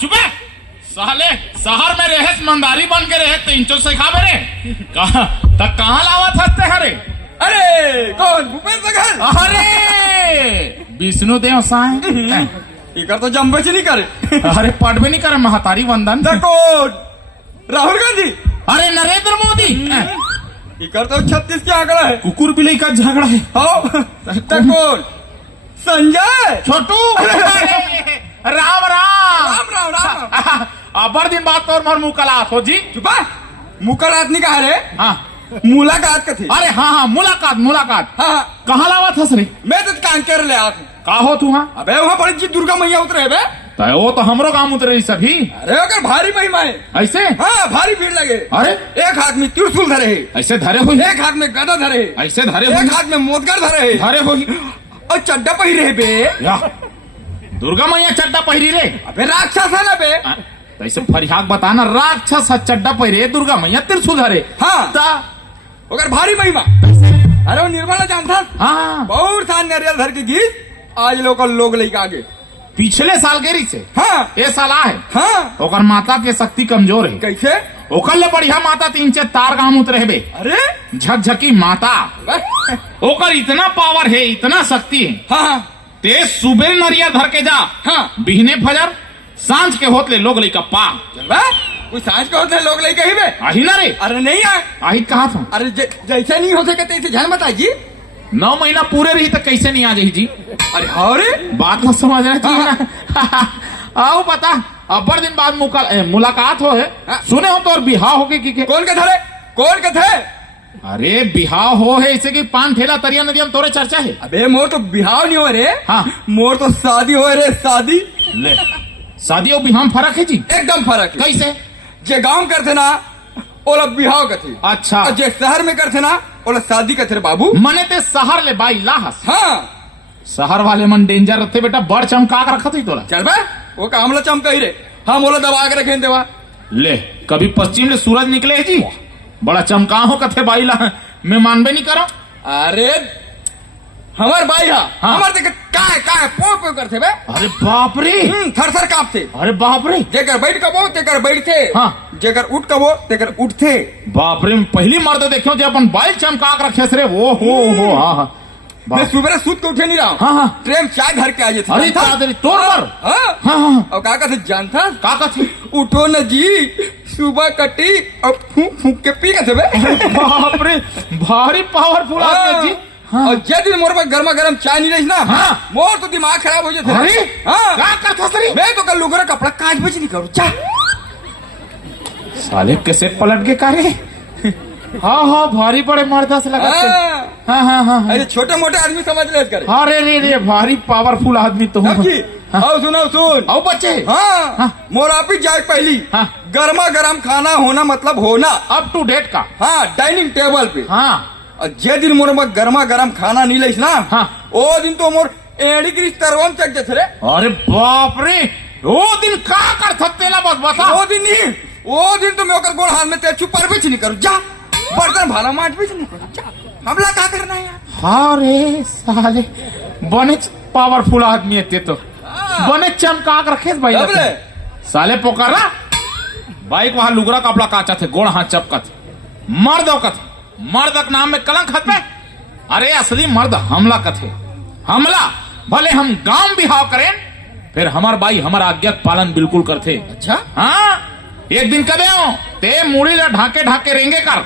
चुप है साले। शहर में रहे मंदारी बन के रहे 300 से खा मेरे कहाँ लावा था हरे? अरे कौन भूपेंद्र घर? अरे विष्णु देव साए इकर तो जम्बे से नहीं करे। अरे पढ़ भी नहीं करे महतारी वंदन। कौन? राहुल गांधी? अरे नरेंद्र मोदी। इकर तो 36 के आंकड़ा है। कुकुर बिल्ली का झगड़ा है। कौन? संजय? छोटू। राम राम राम राम। अबर दिन बात तो और मुकलात हो जी। चुपा मुकलात नहीं कहा रे। हाँ मुलाकात का थी। अरे हाँ हाँ मुलाकात मुलाकात। हाँ कहाँ लावा था सरे? मैं तो कांकेर ले आया। का हो तू? हाँ अबे वहाँ बड़ी जी दुर्गा मैया उतरे बे। तो वो तो हमरो काम उतरे सभी। अरे अगर भारी महिमा है ऐसे। हाँ भारी भीड़ लगे। अरे एक हाथ में त्रिशूल धरे है। ऐसे धरे हुई। एक हाथ में गदा धरे है। ऐसे धरे हुई। एक हाथ में मोदगर धरे है। धरे हुई और चड्डा पहिरे बे। या दुर्गा मैया चड्डा पहिरी रे। अबे राक्षस है ना बे। ऐसे फरियाद बताना राक्षस चड्डा पहिरे दुर्गा मैया त्रिशूल धरे। हाँ अगर भारी महिमा। अरे वो निर्मला जानता। हाँ बहुत सा नारियल धर के गीत आज लोग लेके आगे। पिछले साल गेरी से हाँ ये साल है। हाँ ओकर माता के शक्ति कमजोर है। कैसे? ओकर ले बढ़िया माता 3 तार गांव उतरे बे। अरे झकझकी माता। ओकर इतना पावर है इतना शक्ति है। हाँ ते सुबह नरिया धर के जा। हाँ बिहने फजर सांझ के होतले लोग लेका पा। कोई सांझ के होते लोग लेके ही बे। आही ना रे। अरे नहीं आए। आही कहा था? अरे जैसे नहीं हो सके तैसे झल मत जी। 9 महीना पूरे रही तो कैसे नहीं आ जाही जी? अरे हाँ रे बात मत समझ रहे जी। आओ पता अब्बर दिन बाद मुलाकात हो है। सुने हो तो और बिहाव हो के कौन का धरे? कौन का थे? अरे बिहाव हो है इसे की पान ठेला तरिया नदिया में तोरे चर्चा है। अबे मोर तो बिहाव नहीं हो रे। हाँ मोर तो शादी हो रे शादी। ले शादी और बिहाव फर्क है जी? एकदम फर्क है। कैसे? जे गांव करते ना ओला बिहाव करते। अच्छा और जे शहर में करते ना ओला शादी करते बाबू। मने ते शहर ले बाई लाहस। हाँ शहर वाले मन डेंजर रहते बेटा। बड़ चमका कर रखा थी तोला। चल बे वो कामला चमका ही रे। हम ओला दबा के रखे देवा। ले कभी पश्चिम ले सूरज निकले है जी? बड़ा चमका हो कथे बाई ला मैं मानबे नहीं करो। अरे हमार भाई हा हाँ। हमार देख काय पो करते बे। अरे बाप रे। थर कांपते। अरे बाप रे। जेकर बैठ कबो तेकर बैठते। हाँ जेकर उठ कबो तेकर उठते। बाप रे पहली मर्द देखो जो अपन बाइल चमका के रखे रे। वो हो हाँ हाँ मैं सुबह सूत के उठे नहीं रहा हूँ। हाँ हाँ ट्रेन चाय घर के आए थे। अरे चादरी तोड़ पर। हाँ हाँ हाँ और का कहते जानता? का कथी? उठो न जी सुबह कटी और फूक फूक के पी गए थे बे। बाप रे भारी पावरफुल आदमी जी। हाँ। और जे दिन मोर पर गर्मा गर्म चाय नहीं रही ना। हाँ। मोर तो दिमाग खराब हो जाते। अरे हाँ क्या करता सरी? मैं तो कल लुगरा कपड़ा कांच बज नहीं करूँ चा। साले कैसे पलट के करे। हाँ हाँ भारी बड़े मर्दा से लगा। हाँ हाँ हाँ अरे छोटे मोटे आदमी समझ ले करे। अरे रे रे भारी पावरफुल आदमी तो हूँ। आओ सुनो सुन। आओ बच्चे। हाँ मोर ऑफिस जाए पहली। हाँ गर्मा गर्म खाना होना मतलब होना अप टू डेट का। हाँ डाइनिंग टेबल पे। हाँ और जे दिन मोर में गर्मा गर्म खाना नहीं लेस ना। हाँ वो दिन तो मोर एड़ी गिरी तरवन चक जाते रे। अरे बाप रे वो दिन का कर सकते ला बस बता। वो दिन नहीं वो दिन तो मैं ओकर गोड़ हाथ में ते छुपर भी नहीं करूँ जा। बर्तन भाला माट भी नहीं करूँ जा। हमला क्या करना है यार? हाँ रे साले बने पावरफुल आदमी है तो बने चमका के रखे भाई। साले पोकरा बाइक वहां लुगरा कपड़ा काचा थे गोड़ हाथ चपका थे। मर्द औकत मर्द के नाम में कलंक खत में। अरे असली मर्द हमला कथे हमला भले हम गांव बिहाव करें फिर हमार बाई हमारा आज्ञा पालन बिल्कुल करते। अच्छा हाँ एक दिन कदे हो ते मुड़ी ला ढाके ढाके रेंगे कर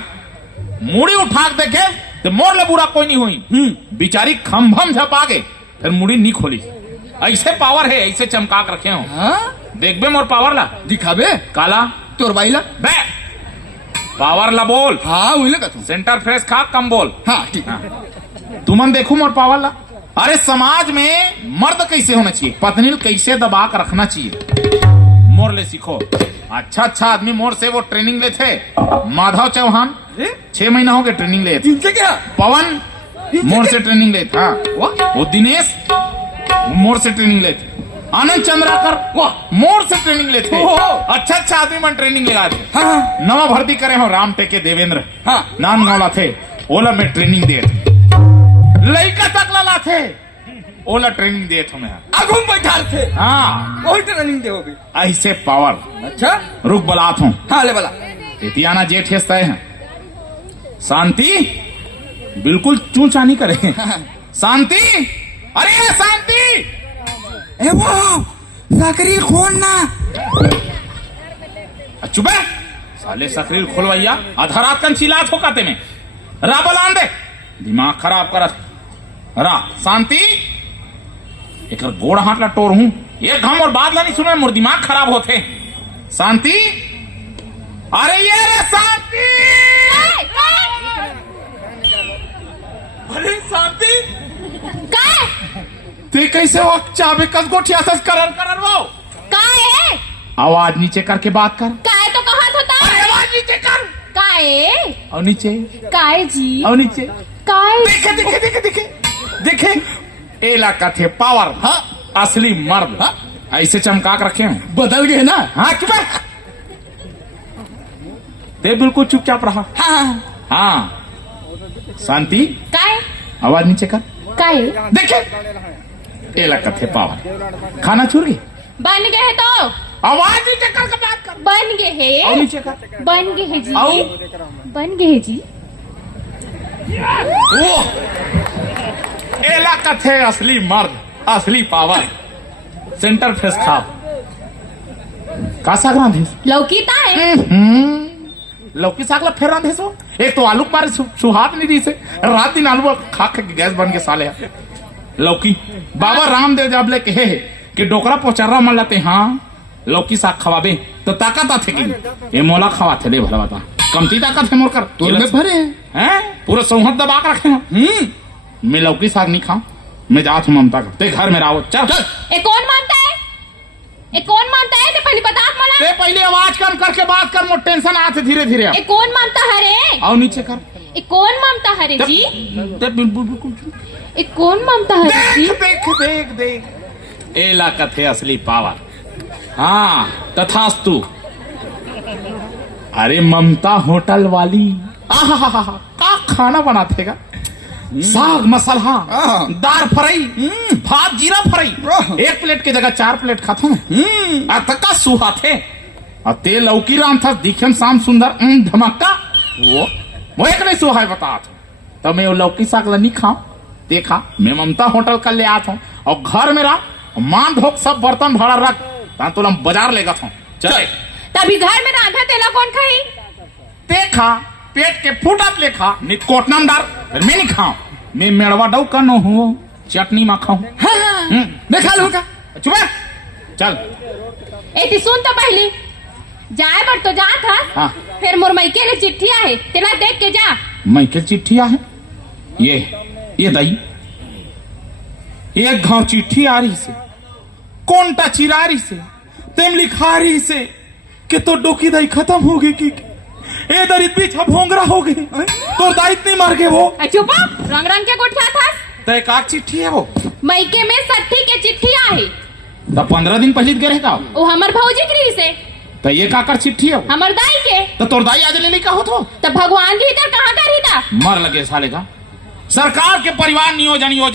मुड़ी उठा देखे तो मोर ले बुरा कोई नहीं हुई। बिचारी खम्भम झपा गए फिर मुड़ी नहीं खोली। ऐसे पावर है ऐसे चमका के रखे हो। हाँ? देख बे मोर पावर ला दिखाबे काला तोर बाई ला बे पावर ला बोल। हाँ वही लगा तू सेंटर फ्रेश खा कम बोल। हाँ ठीक तुमन देखो मोर पावर ला। अरे समाज में मर्द कैसे होना चाहिए पत्नी कैसे दबा कर रखना चाहिए मोर ले सीखो। अच्छा आदमी मोर से वो ट्रेनिंग ले थे माधव चौहान 6 महीना हो गए ट्रेनिंग ले थे। इनसे क्या? पवन मोर से ट्रेनिंग ले था। वो दिनेश मोर से ट्रेनिंग ले थे। आनंद चंद्राकर मोर से ट्रेनिंग ले थे। अच्छा आदमी मन ट्रेनिंग ले थे। हाँ। नवा भर्ती करे हो राम टेके देवेंद्र। हाँ। नानगावला थे ओला में ट्रेनिंग दे लड़का तक ला थे ओला ट्रेनिंग दे तुम्हें। आगू में बैठा थे हाँ वही ट्रेनिंग दे होगी। ऐसे पावर। अच्छा रुक बलात हूँ। हाँ ले बोला। इतियाना जेठ हेस्ता है। शांति बिल्कुल चूचा नहीं करे। शांति, अरे शांति, ए वाह सकरील खोलना। चुप है साले, सकरील खोलवैया आधा रात कन चिल्लात हो काते में। रा बलान दे, दिमाग खराब करत रा। शांति, एक गोड़ हाथ ला टोर हूं, एक घम और बात ला नहीं सुने, मोर दिमाग खराब होते। शांति, अरे ये रे शांति, अरे शांति काय ते कैसे हो चाबे कस गोठिया सस करन करन वो काय है? आवाज नीचे करके बात कर। काय तो कहा होता अरे आवाज नीचे कर। काय और नीचे, काय जी और नीचे। काय देखे देखे देखे देखे देखे एला का थे पावर। हाँ असली मर्द। हाँ ऐसे चमका के रखे हैं, बदल गए ना। हाँ चुप है, ते बिल्कुल चुपचाप रहा। हाँ हाँ शांति, काय आवाज नीचे कर। काय देखे एला का थे पावर। खाना छूट गई, बन गए है तो आवाज नीचे कर के बात कर। बन गए और है, नीचे कर। बन गए है जी, और? बन गए है जी। वो एला का थे असली मर्द, असली पावर। सेंटर फेस खाओ का साग रांधे लौकीता है लौकी साग ला फेर रांधे सो। एक तो आलू मारे सुहात नहीं दी से, रात दिन आलू खा के गैस बन के साले। लौकी बाबा रामदेव जब ले कहे कि डोकरा पोचर्रा मन लाते। हाँ लौकी साग खवाबे तो ताकत आथे कि ये मोला खवाथे दे भला बता। कमती ताकत है मोर कर तोर में भरे हैं, पूरा सौहत दबा के रखे हैं। मैं लौकी साग नहीं खाऊं, मैं जात हूं ममता का। ते घर में रहो, चल चल। ए कौन मानता है? ए कौन मानता है? ते पहले बता मला। ते पहले आवाज कम करके बात कर, मोर टेंशन आते धीरे धीरे। ए कौन मानता है रे? आओ नीचे कर। ए कौन मानता है रे जी? ते बिल्कुल बिल्कुल ए कौन मानता है रे जी? देख देख देख एला कथे असली पावर। हाँ तथास्तु। अरे ममता होटल वाली आहा का खाना बनाते का। साग मसाला, हाँ। दाल फ्राई, भात जीरा फ्राई। एक प्लेट की जगह 4 प्लेट खाते हैं। तका सुहा थे और ते लौकी राम था दिखन शाम सुंदर धमाका। वो एक नहीं सुहा है बता। तो मैं वो लौकी साग ला नहीं खाऊं, देखा मैं ममता होटल कर ले आता हूँ और घर में रहा मान धोक सब बर्तन भाड़ा रख तो तुम बाजार लेगा था। चल तभी घर में रांधा तेला कौन खाई? देखा पेट के फूटत लेखा नित कोटनाम डार, फिर मैं नहीं खाऊं। मैं मेड़वा डौ का नो हूँ, चटनी मा खाऊं। मैं खा लूंगा। चुप है चल। ए ती सुन तो पहली जाए पर तो जा था। हाँ। फिर मोर मायके ले चिट्ठी आहे तेला देख के जा। मैं के चिट्ठिया है ये दई एक गांव चिट्ठी आ रही से, कौन टा चिरा रही से, तेम लिखा रही से कि तो डोकी दाई खत्म हो गई कि ए दरित पीछा भोंगरा हो गई तो दायित्व नहीं मार गए वो। चुप रंग रंग के गोठिया था। तय का चिट्ठी है वो? मायके में सट्ठी के चिट्ठी आहे। तो 15 दिन पहले गए का वो हमर भौजी की से। तो ये काकर चिट्ठी है वो? हमर दाई के। तो तोर दाई आज ले का हो तो भगवान भीतर कहाँ का रही था? मर लगे साले का। सरकार के परिवार नियोजन योजना